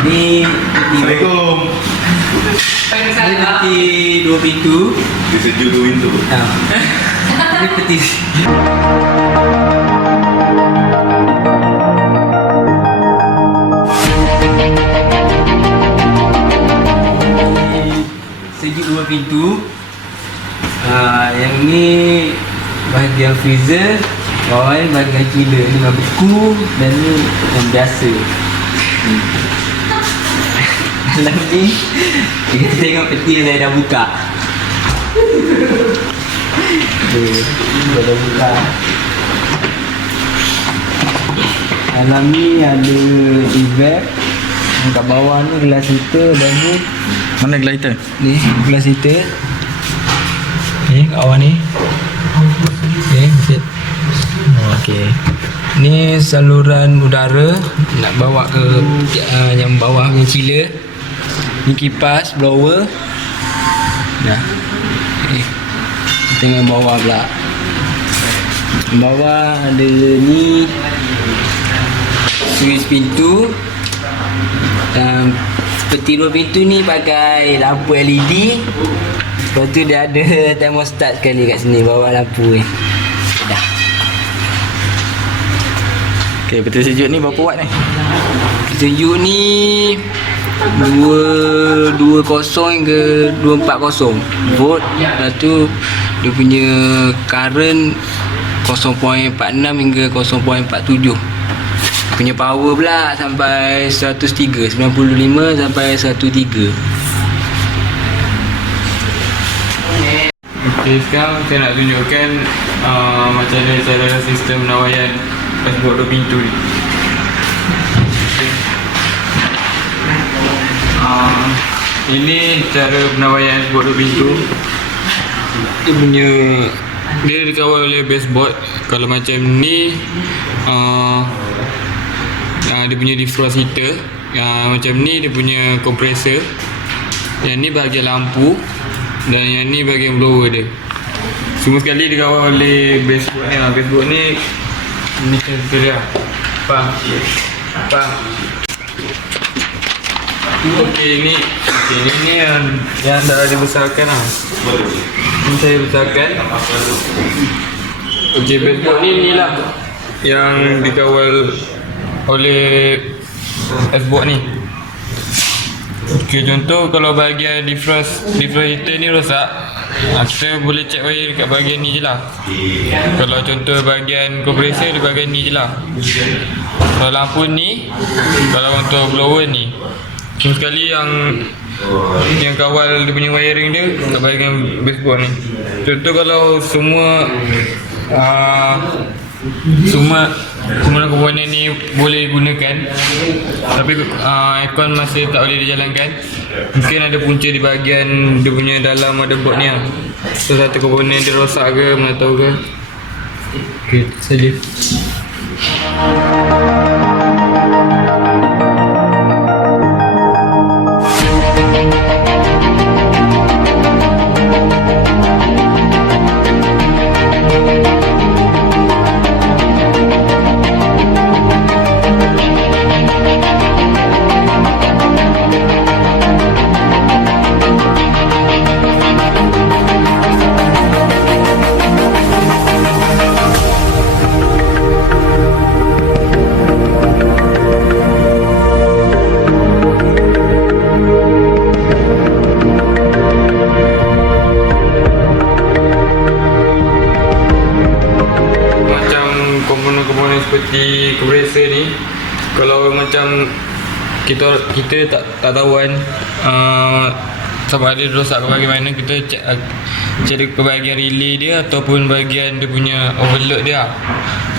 Ni Assalamualaikum. Ini peti 2 pintu. Dia sejuk 2 pintu. Ini peti. Segi 2 pintu. Yang ni bahagian freezer, bawah ni bahagian chiller. Ni yang beku dan ni yang biasa. Dalam ni kita tengok peti yang saya dah buka. Saya dah buka. Dalam ni ada evap. Kat bawah ni gelas heater dan ni Mana gelas heater? ni gelas heater. Ni kat bawah ni. Okey, set. Okey. Ni saluran udara nak bawa ke yang bawah yang chiller. Ni kipas blower. Dah. Okay. Tengok bawah pula. Bawah ada ni switch pintu. Peti 2 pintu ni pakai lampu LED. Lepas tu dia ada thermostat sekali kat sini bawah lampu ni. Dah. Okey, peti sejuk ni berapa watt ni? Sejuk ni 220 hingga 240 volt. Lepas tu dia punya current 0.46 hingga 0.47. Punya power pula sampai 103, 95 sampai 103. Okay, sekarang saya nak tunjukkan macam mana cara sistem penawaian dashboard 2 pintu ni. Ini cara penawaian dashboard 2 pintu. Dia dikawal oleh baseboard. Kalau macam ni dia punya defrost heater. Macam ni dia punya kompresor. Yang ni bahagian lampu. Dan yang ni bahagian blower dia. Semua sekali dikawal oleh baseboard ni. Baseboard ni sensor dia. Faham? Okey, ni yang dah dibesarkan lah. Ini saya besarkan. Okey, baseboard ni lah yang dikawal oleh dashboard ni. Okey, contoh kalau bahagian defrost heater ni rosak, kita boleh check wire dekat bahagian ni je lah. Kalau contoh bahagian kompresor di bahagian ni je lah. Kalau lampu ni, kalau untuk blower ni, semua sekali yang kawal dia punya wiring dia kat bahagian baseboard ni. Contoh kalau semua komponen ni boleh gunakan, tapi aircon masih tak boleh dijalankan, mungkin ada punca di bahagian dia punya dalam motherboard ni lah. So satu komponen dia rosak ke, mana tahu ke. Okey, saja. Seperti kompresor ni, kalau macam kita tak tahu kan sama ada rosak ke bagaimana, kita check ke bahagian relay dia ataupun bahagian dia punya overload dia.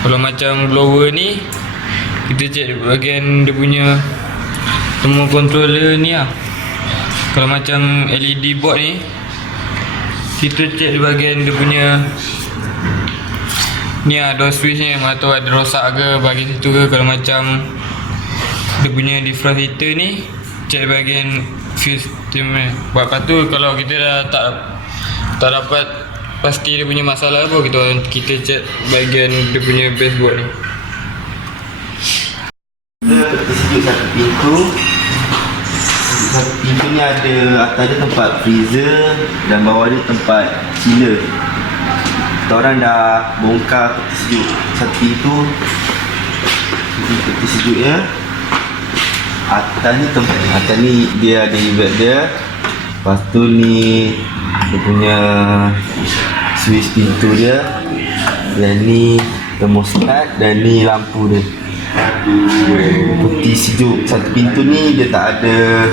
Kalau macam blower ni, kita check bahagian dia punya semua controller ni lah. Kalau macam LED board ni, kita check di bahagian dia punya ni lah, door switch ni, mana tahu ada rosak ke bahagian situ ke. Kalau macam dia punya defrost heater ni, check bahagian fuse system ni. Lepas tu kalau kita dah tak dapat pasti dia punya masalah apa, kita check bahagian dia punya baseboard ni. Peti sejuk 1 pintu. pintu ni ada atas dia tempat freezer dan bawah dia tempat chiller. Kita orang dah bongkar peti sejuk satu pintu. Ini peti sejuknya. Atas ni dia ada event dia. Lepas tu ni dia punya switch pintu dia. Dan ni thermostat dan ni lampu dia. Peti sejuk satu pintu ni dia tak ada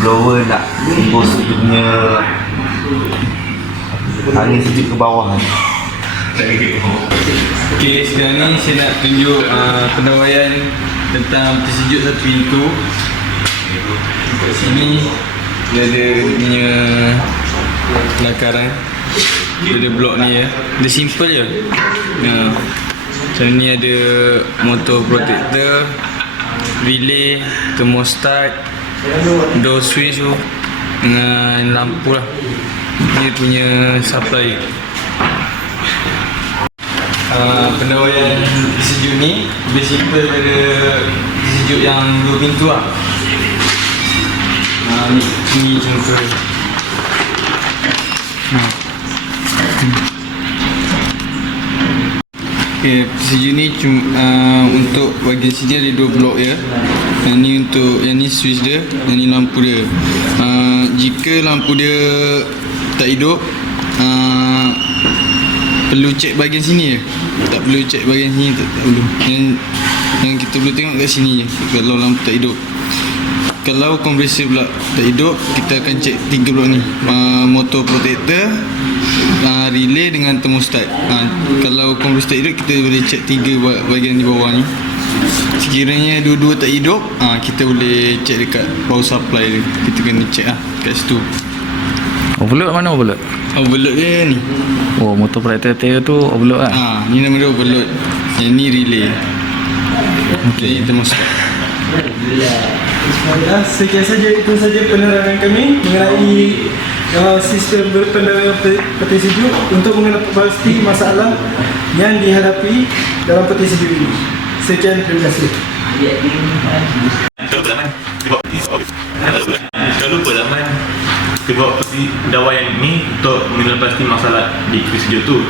blower nak tembus dia punya angin sejuk ke bawah. Okay, sekarang ni saya nak tunjuk pendawaian tentang peti sejuk satu pintu. Kat sini dia ada punya lakaran. Dia ada blok ni ya. Dia simple je. Macam ni ada motor protector, relay, thermostat, door switch tu dengan lampu lah. Ni punya supply. Pendawaian peti sejuk ni lebih simple daripada peti sejuk yang dua pintu lah. Ni contoh dia. Okay, peti sejuk ni untuk bahagian sini ada dua blok ya. Yang ni untuk, yang ni switch dia, yang ni lampu dia. Jika lampu dia tak hidup, perlu cek bahagian sini je. Tak perlu cek bahagian sini, tak perlu. Yang kita perlu tengok kat sini je kalau lampu tak hidup. Kalau kompresor pula tak hidup, kita akan cek tiga blok ni. Motor protector, relay dengan thermostat. Kalau kompresor tak hidup, kita boleh cek tiga bahagian di bawah ni. Sekiranya dua-dua tak hidup, kita boleh cek dekat power supply dia. Kita kena cek lah kat situ. Overload mana overload? Overload dia ni. Oh, motor protector tu overload lah. Ni nama dia overload. Yang ni relay. Okay, thermostat. Sekian saja, itu saja penerangan kami mengenai sistem berpendawaian peti sejuk untuk mengenai pasti masalah yang dihadapi dalam peti sejuk ini. Sekian, terima kasih. Jangan lupa zaman kita buat peti pendawaian ni untuk mengenal pasti masalah di peti sejuk tu.